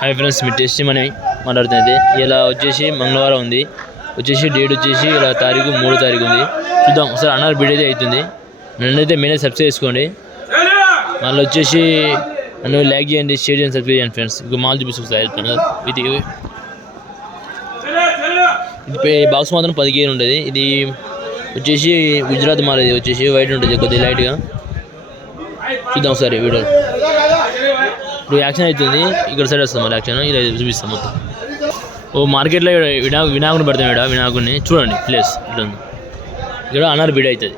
Hi friends, మీ test money మాట్లాడుతుంది. ఇలా వచ్చేసి మంగళవారం ఉంది, వచ్చేసి డేట్ వచ్చేసి ఇలా తారీఖు 3వ తారీఖు ఉంది. చూద్దాం ఒకసారి అన్నారు బిడ్ అయితే అవుతుంది. నన్నైతే మీరే సబ్స్క్రైబ్ చేసుకోండి. మళ్ళీ వచ్చేసి నన్ను లైక్ చేయండి, షేర్ చేయండి, సబ్స్క్రైబ్ చేయండి ఫ్రెండ్స్. ఇంకో మాల్ చూపిస్తుంది. ఇది బాక్స్ మాత్రం 10 కేజీలు ఉంటుంది. ఇది వచ్చేసి గుజరాత్ మాల్. ఇది వచ్చేసి వైట్ ఉంటుంది కొద్దిగా లైట్గా. చూద్దాం ఒకసారి వీడియో. ఇప్పుడు యాక్షన్ అవుతుంది, ఇక్కడ సైడ్ వస్తాం మళ్ళీ యాక్షన్. ఇలా చూపిస్తాం మొత్తం. ఓ మార్కెట్లో వినాయకుడిని పెడతాం. ఇక్కడ వినాయకుడిని చూడండి, ప్లేస్ ఇట్లా ఉంది. ఇక్కడ అన్నారు బిడ్ అవుతుంది.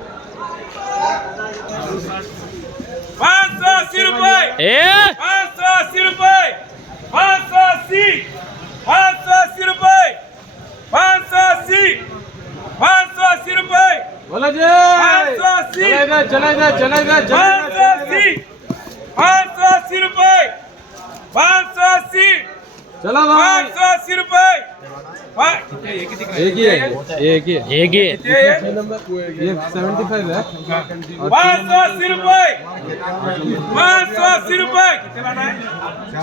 चलो 580 रुपए। एक ही नंबर ये 75 है। 580 रुपए 580 रुपए।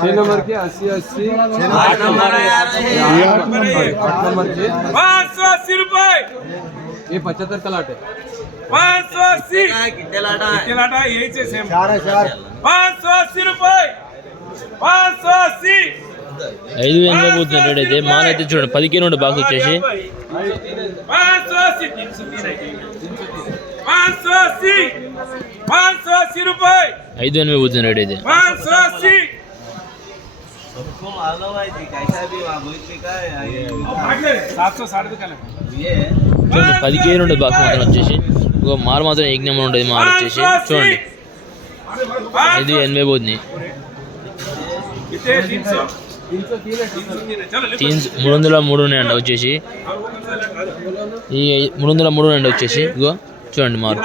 6 नंबर के 80 8 नंबर है यार, 8 नंबर के 580 रुपए। ये 75 का लाट है। 580 कितने लाटा यही से सेम 580 रुपए 580। 580 పోతుంది రేట్ అయితే. మాల్ అయితే చూడండి 10 కేజీలు ఉంటుంది బాక్స్ వచ్చేసి. 580 रुपए 580 పోతుంది రేట్ అయితే. 580 చూడండి 10 కేజీలు ఉంటుంది బాక్స్ మాత్రం వచ్చేసి. ఇంకో మాల్ మాత్రం ఏక్ నెంబర్ ఉంటుంది. మాల్ వచ్చేసి చూడండి 580 పోతుంది. 303 ఉన్నాయండి వచ్చేసి. ఈ 303 ఉన్నాయండి వచ్చేసి. ఇగో చూడండి మారు.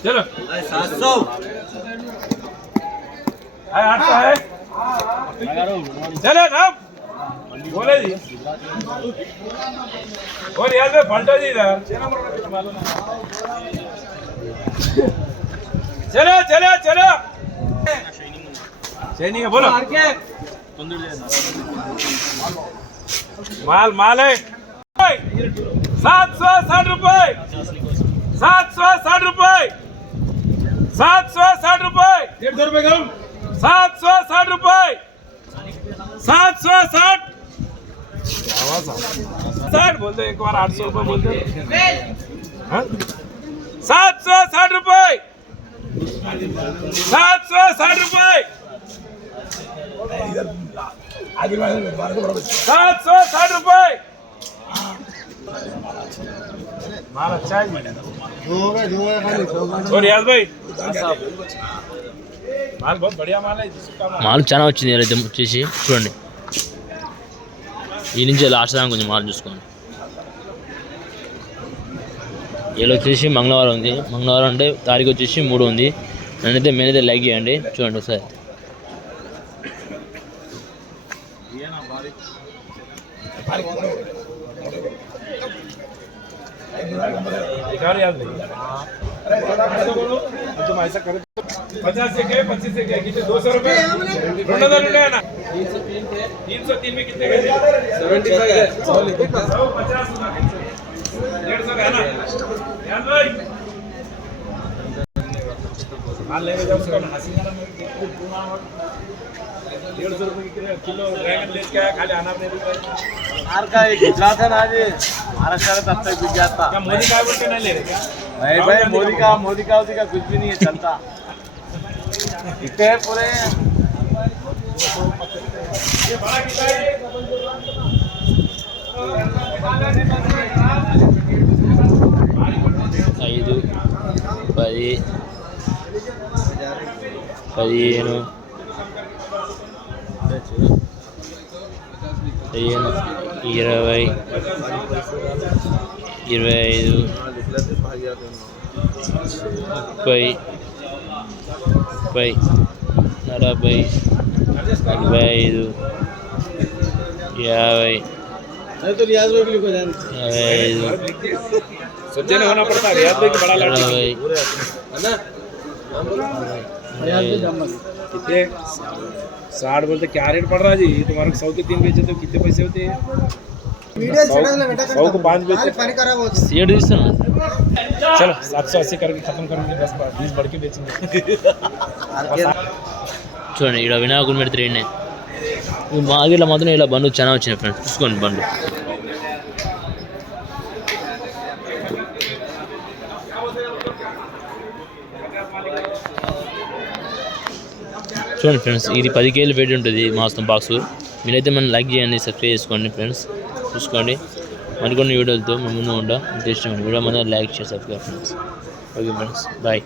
चलो 700 800 है। चलो ना बोले जी और यार में पलटा जी इधर। चलो चलो चलो चैनी का बोलो माल माल है 760 रुपए 760 रुपए 760 रुपए 150 रुपए कम 760 रुपए 760 बोलते एक बार 800 रुपए बोलते 760 रुपए 760 रुपए 760 रुपए। माल अच्छा है और याद भाई माल बहुत बढ़िया माल है। మాల్ చాలా వచ్చింది అయితే వచ్చేసి చూడండి. ఈ నుంచి లాస్ట్ దాకా కొంచెం మాల్ చూసుకోండి. ఇలా వచ్చేసి మంగళవారం ఉంది. మంగళవారం అంటే తారీఖు వచ్చేసి 3 ఉంది. నన్నైతే మీరైతే లైక్ చేయండి. చూడండి ఒకసారి. तुम ऐसा करो 50 से गए 25 से गए कितने 200 रुपए 200 रुपए है ना। 303 में कितने गए 75 है 150 150 है ना याद भाई। माल ले जाओ उसको हसीना में 150 रुपए किलो ड्रैगन ले के आया खाली आना नहीं रुपए यार का एक गुजरात है ना जी महाराष्ट्र में तब तक बिक जाता। क्या मोदी का बोल के नहीं ले रहे क्या नहीं भाई मोदी का कुछ भी नहीं है चलता इतने हैं पूरे। ये बड़ा कितना है 5 10 15 20 25 30, 40, 45, 50, सज्जन होना पड़ता है रियाज भाई की बड़ा लड़का 60, है ना कितने 60 बोलते क्या रेट पड़ रहा है जी तुम्हारे 100 के 3 बेचे तो कितने पैसे होते हैं 100 को 5 बेचे సీడ్ తీస్తున్నా चलो 780 करके खत्म करेंगे बस 20 बढ़ के बेचेंगे చూడండి ఇక్కడ వినాయకుని పెడితే రెండే మార్కెట్లో మాత్రం ఇలా బండ్లు చాలా వచ్చినాయి ఫ్రెండ్స్, చూసుకోండి బండ్లు. చూడండి ఫ్రెండ్స్, ఇది 10 కేజీలు వెయిట్ ఉంటుంది మాసం బాక్స్. మీరైతే మనం లైక్ చేయండి, సబ్స్క్రైబ్ చేసుకోండి ఫ్రెండ్స్, చూసుకోండి. మరికొన్ని వీడియోలతో మేము ముందు ఉంటాం. ఇంట్రెస్టింగ్ వీడియో మన లైక్ చేసి subscribe friends. Okay friends, bye.